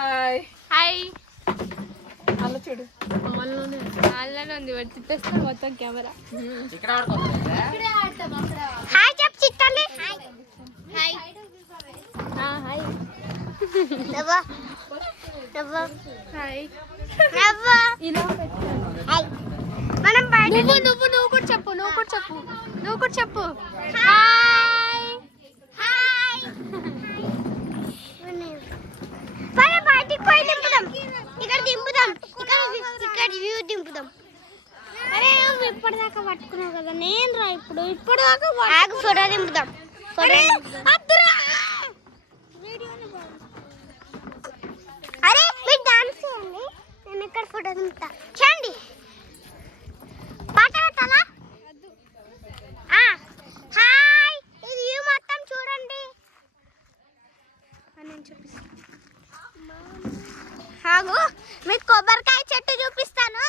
Hi hi. అల్ల చూడు అల్లనే ఉంది వాడు తిప్పేస్తా మొత్తం కెమెరా. హాయ్ చెప్పు చిట్టాలి. హాయ్ హాయ్ నవ్వ నవ్వ హాయ్. నవ్వ ఇలా హాయ్. మనం బయట నువ్వు కూడా చెప్పు. నువ్వు కూడా చెప్పు. Hi hi. పద బయటికి పోయి దింపుదాం. ఇక్కడ దింపుదాం. ఇక్కడ వ్యూ దింపుదాం. అరే నువ్వు ఇప్పటిదాకా పట్టుకున్నావు కదా, నేను రా ఇప్పటిదాకా ఆగు, ఫోటో దింపుదాం. అరే మీరు డాన్స్ చేయండి, నేను ఇక్కడ ఫోటో దింపుతా. చేయండి. పాట పెట్టాలా? హాయ్, ఇది వ్యూ మొత్తం చూడండి. నేను చూపిస్తాను. ఆగు, మీకు కొబ్బరికాయ చెట్టు చూపిస్తాను.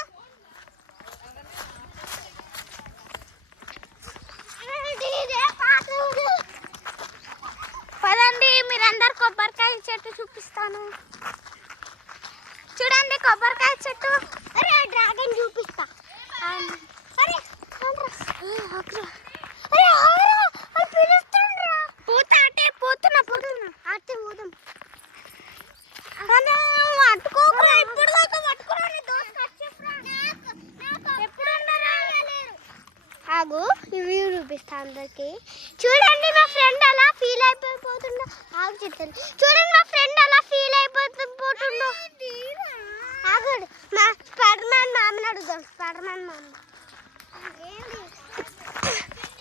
పదండి, మీరందరు కొబ్బరికాయ చెట్టు చూపిస్తాను. చూడండి కొబ్బరికాయ చెట్టు. అరే డ్రాగన్ చూపిస్తా. అరే పోతా అంటే పోతున్నా అట్టే పోదాం. అట్టుకోకరా, ఇప్పుడు దాకా పట్టుకురా. ఆగు, రివ్యూ చూపిస్తా అందరికి. చూడండి మా ఫ్రెండ్ అలా ఫీల్ అయిపోతుండో. ఆగు చెప్తాను. చూడండి మా ఫ్రెండ్ అలా ఫీల్ అయిపోతుండో. ఆగు, మా స్పైడర్ మ్యాన్ మామని అడుగుదాం. స్పైడర్ మ్యాన్ మామ.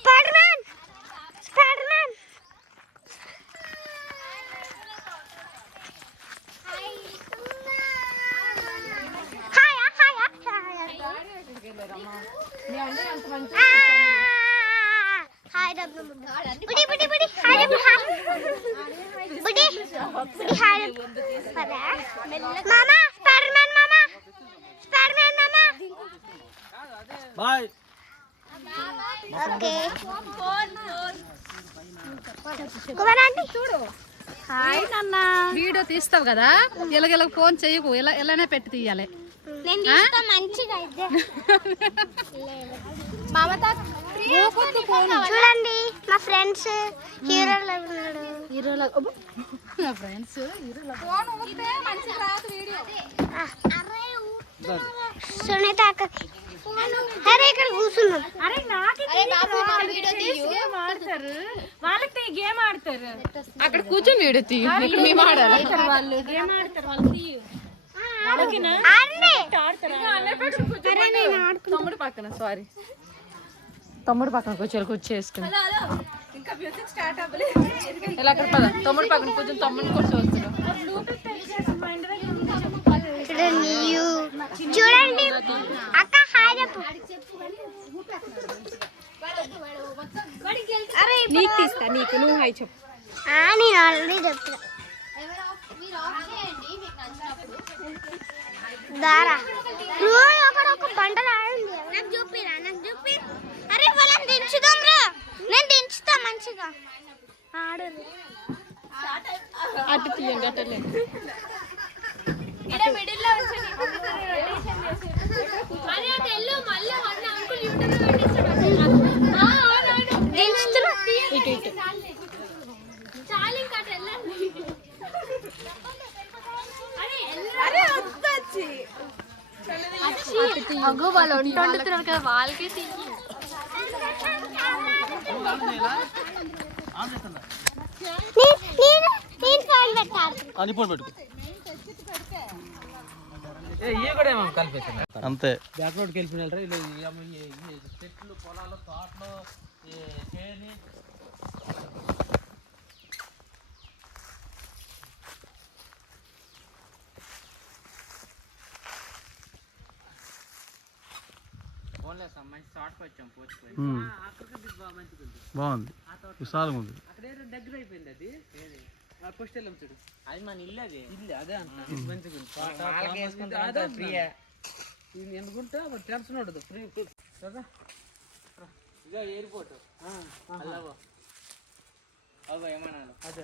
స్పైడర్ మ్యాన్ హాయ్ డబ్బు బుడి బుడి బుడి హాయ్ డబ్బు బుడి బుడి హాయ్ పదా మామా స్పైడర్ మ్యాన్ మామా బాయ్. ఓకే కుమారాంటి చూడు. హాయ్ నాన్న. వీడియో తీస్తావు కదా, ఇలాగ ఫోన్ చేయకు, ఇలానే పెట్టి తీయాలి. నేను తీస్తా మంచిగా అయితే. చూడండి మా ఫ్రెండ్స్ హీరోలు ఉన్నాడు. నా ఫ్రెండ్స్ సునీత అక్క. అరే ఇక్కడ కూర్చున్నాం. వాళ్ళకి గేమ్ ఆడతారు. అక్కడ కూర్చొని వీడియో తీ. మేము ఆడాలి. తమ్ముడు పక్కన కూర్చేసుకుని ఇలా అక్కడ పద. తమ్ముడు పక్కన కొంచెం తమ్ముడిని కూడా చూస్తున్నాం. చూడండి అక్క హాయ్ చెప్పు. నీకు తీస్తా, నీకు నువ్వు హాయ్ చెప్పు. నేను ఆల్రెడీ చెప్తా. దారా రోజు ఒక బండ రాయండి. నాకు చూపి. అరే వాళ్ళని దించుదాం రా. నేను దించుతా మంచిగా. ఆడరు అటు తీయండి. అటలే అగో వాళ్ళు వండుతున్నారు కదా, వాళ్ళకి అంతే. బ్యాక్ రోడ్కి వెళ్ళిపోయినారా చెట్లు, పొలాలు, తోటలు, చేని. బాగుంది, విశాలంగా ఉంది. దగ్గర అయిపోయింది అది. ఫస్ట్ వెళ్ళాం చూడు, అది మన ఇల్లు. ఇల్లు అదే అంటున్నా. మంచిగా ఎందుకుంటే టెన్షన్ ఉండదు. ఫ్రీ కదా. ఇదే ఎయిర్పోర్ట్. అదే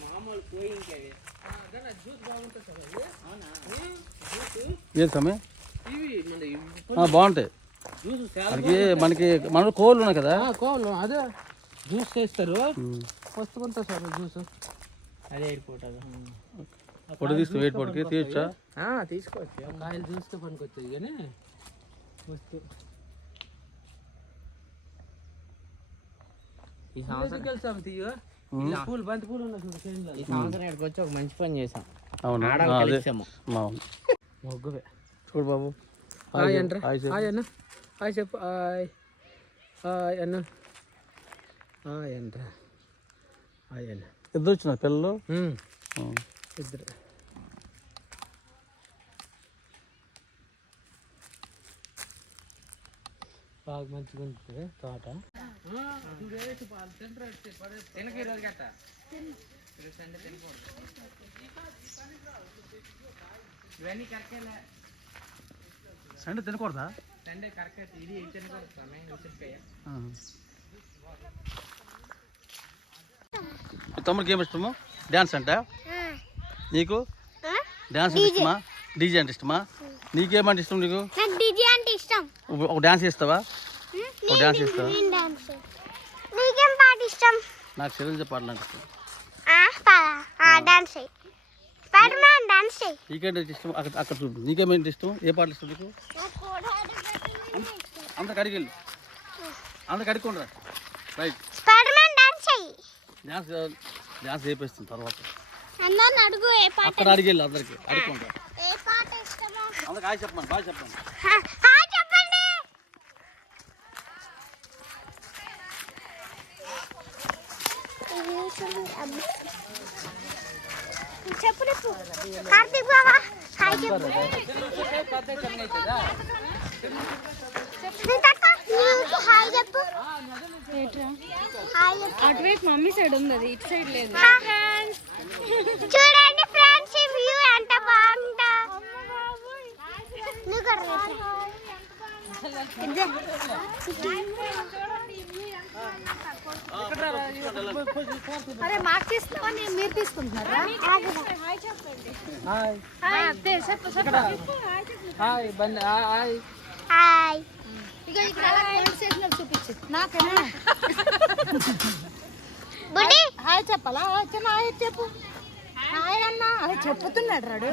మామూలు పోయి ఇంకేవి జ్యూస్ బాగుంటుంది సార్ అది. అవునా ఏది సమయం ఇవి మన బాగుంటాయి జ్యూస్ చాలా మనకి మన కోళ్ళు ఉన్నాయి కదా కోళ్ళు అదే జ్యూస్ చేస్తారు వస్తుంటా సార్ జ్యూస్ అదే అయిపోతుంది పొడి తీస్తే వెయిట్ పొడికి తీయచ్చా తీసుకోవచ్చు కాయలు చూస్తే పనికొచ్చాయి కానీ వస్తూ ఈ సంవత్సరం తీయ పూలు బంతి పూలు ఉన్నాయి చూడు చేనులో. ఈ సంవత్సరం ఇక్కడికి వచ్చి ఒక మంచి పని చేసాం. అవునా మొగ్గువే చూడు బాబు హాయ్ అంటారా హాయ్ అన్న హాయ్ చెప్పు హాయ్ హాయ్ అన్న హాయ్ అంటారా హాయ్ అన్న ఇద్దరు వచ్చినారు పిల్లలు ఇద్దరు బాగా మంచిగా ఉంటుంది తోట ఇవన్నీ కరెక్టేలే సండే తినకూడదా సండే కరెక్ట్ ఇది తినకూడదు ఉసిరికాయ తమ్ముడికి ఏమి ఇష్టము డ్యాన్స్ అంటే నీకు డ్యాన్స్ అంటే ఇష్టమా డీజే అంటే ఇష్టమా నీకేమంటే ఇష్టం నీకు డీజే అంటే ఇష్టం ఒక డ్యాన్స్ చేస్తావా ఒక డ్యాన్స్ చేస్తావా నీకేం పాట ఇష్టం నాకు శైలజ పాటలు అంటే ఇష్టం డాన్స్ చేయి స్పైడర్ మ్యాన్ డాన్స్ చేయి నీకేంటే ఇష్టం అక్కడ చూడు నీకేమేంటి ఇష్టం ఏ పాటలు ఇష్టం నీకు అంత కడిగిల్లు అంత కడుక్కోండి రైట్ స్పైడర్ మ్యాన్ డాన్స్ చేయి డ్యాన్స్ డ్యాన్స్ చేపిస్తుంది తర్వాత అందరిని అడుగు ఏ పాట అక్కడ అడిగెళ్ళు అందరికి అడుక్కోండి ఏ పాట ఇష్టమో అందరికి హాయ్ చెప్పండి బాగా చెప్పండి హాయ్ చెప్పండి చెప్పు చెప్పు కార్తీక్ బాబా హాయ్ చెప్పు హాయ్ చెప్పు హాయ్ చెప్పు అటువైపు మమ్మీ సైడ్ ఉంది అది ఇటు సైడ్ లేదు చూడండి ఫ్రెండ్స్ ఈ వ్యూ ఎంత బాగుందో నువ్వు కూడా అరే మాకు తీస్తావా మీరు తీసుకుంటున్నారా హాయ్ అదే చెప్పు హాయ్ బండి హాయ్ హాయ్ ఇక ఇక్కడ సిగ్నల్ చూపించు నాకేనా బుడి హాయ్ చెప్పాలా చిన్న హాయ్ చెప్పు హాయ్ అన్న అది చెప్పుతున్నాడు రాడు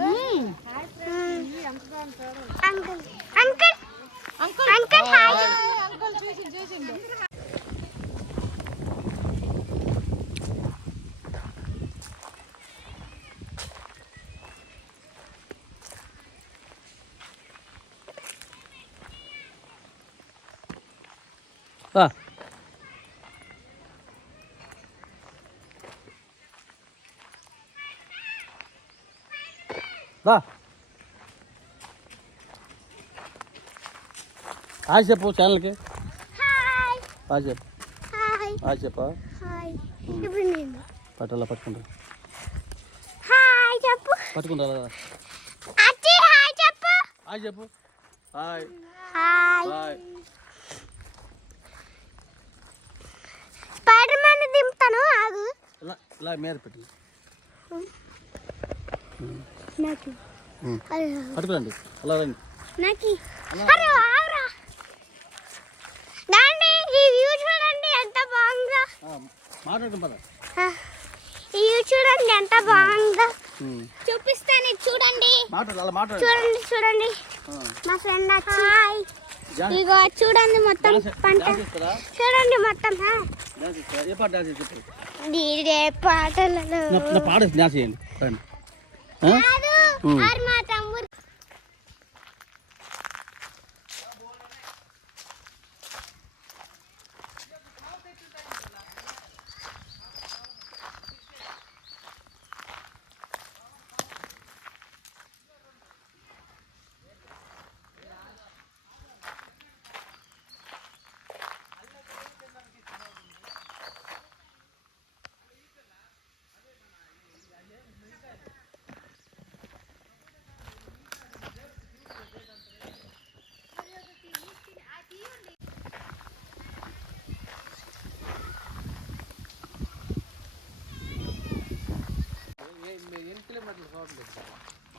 uncle uncle uncle uncle hi uncle చూసిండు రా హాయ్ చెప్పు ఛానల్కి హాయ్ హాయ్ చెప్పు హాయ్ హాయ్ చెప్పా హాయ్ ఇప్పుడు నేను పట్టలా పట్టుకుంటా హాయ్ చెప్పు పట్టుకుంటా అచ్చి హాయ్ చెప్పు హాయ్ చెప్పు hi hi hi spider man దింపుతాను ఆగు ఇలా ఇలా మీద పెట్టి నాకు పట్టుకురండి అలా రండి నాకు అరే ఆగురా డాడీ ఈ వ్యూ చూడండి ఎంత బాగుందో మాట్లాడుకుని పద ఈ వ్యూ చూడండి ఎంత బాగుందో చూపిస్తాను ఇది చూడండి మాట్లాడు అలా మాట్లాడు చూడండి చూడండి మా ఫ్రెండ్ వచ్చి హాయ్ ఇగో చూడండి మొత్తం పంట చూడండి మొత్తం ఏ పాట డాన్స్ చెప్పు డీజే పాటలలో నా పాట డాన్స్ చేయండి రండి కాదు ఆర్ మా తమ్ముడు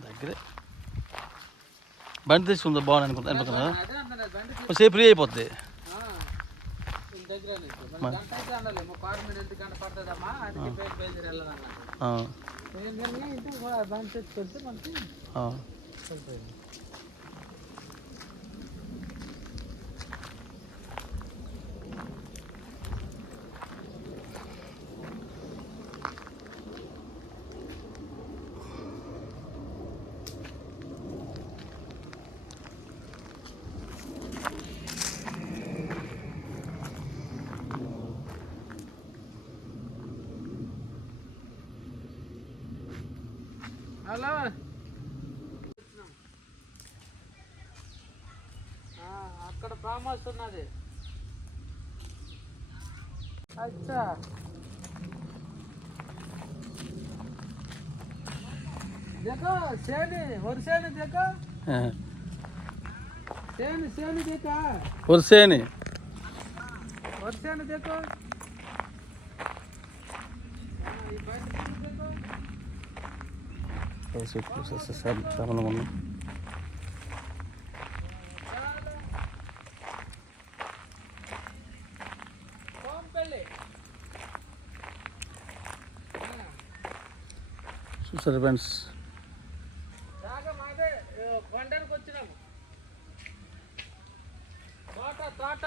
దగ్గరే బండి తీసుకుందా బాగుంది అనుకుంటున్నా అదే అంటున్నా బండి సేపు ఫ్రీ అయిపోద్ది. దగ్గర గంట అయితే అన్నాలి 30 గంట పడుతుందమ్మా అందుకే బయలుదేరి వెళ్ళాలన్నా నేను ఇంటికి కూడా బండి తెచ్చుకుంటే మనకి వెళ్తుంది. హలో అక్కడ ఫామ్ హౌస్ ఉన్నది. అచ్చా देखो सेनी और सेनी देखो सेनी सेनी देखा వరిసేని और सेनी देखो ये बात देखो శ్రవణం ఉంది. చూసారు ఫ్రెండ్స్, కొండకి వచ్చినాము తోట తోట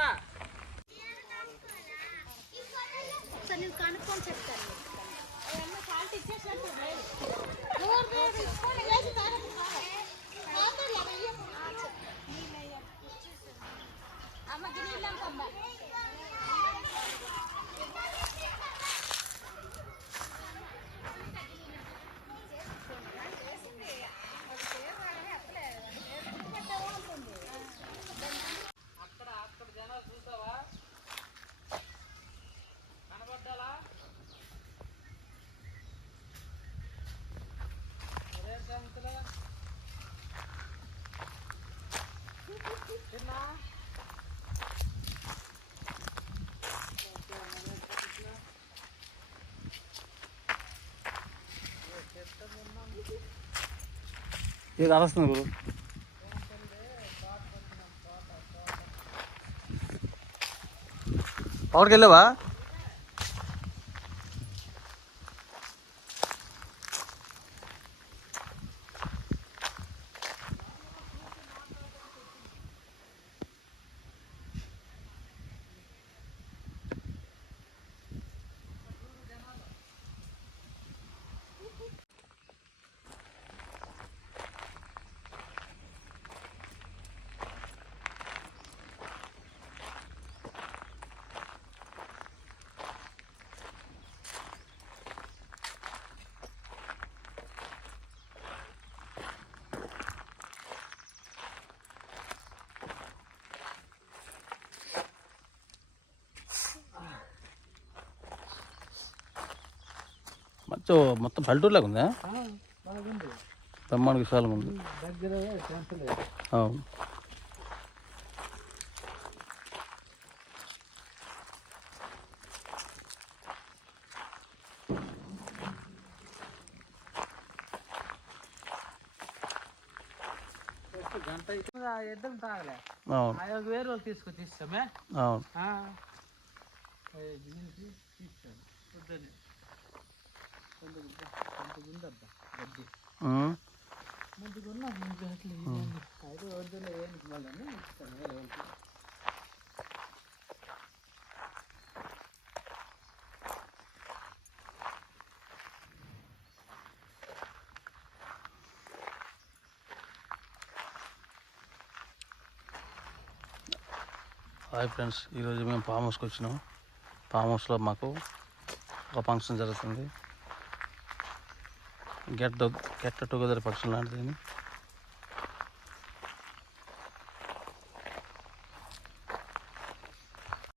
నేను కనుక్కొని చెప్తాను. అక్కడ జనాలు చూసావా కనబడ్డాలా చిన్నా ఇది అరస్తుంది గురు. పవర్కి వెళ్ళావా? మంచి మొత్తం పల్లెటూరులాగా ఉందా? బాగుంది బ్రహ్మాండ విశాలం ఉంది. దగ్గర టెన్షన్ లేదు. అవును. గంట ఇద్దరం తాగలే అవును. 5,000 రోజులు తీసుకొచ్చి ఇస్తామే. అవును. తీస్తాను పొద్దున్నే ఉందబ్బా గడ్డి ముందుకున్నా ముందు అట్లా అయితే వద్దులే ఏనికి మళ్ళీ ఇస్తాను వేరే వాళ్ళకి. హాయ్ ఫ్రెండ్స్, ఈరోజు మేము ఫామ్ హౌస్కి వచ్చినాం. ఫామ్ హౌస్లో మాకు ఒక ఫంక్షన్ జరుగుతుంది. గెట్ టుగెదర్ ఫంక్షన్ లాంటిది.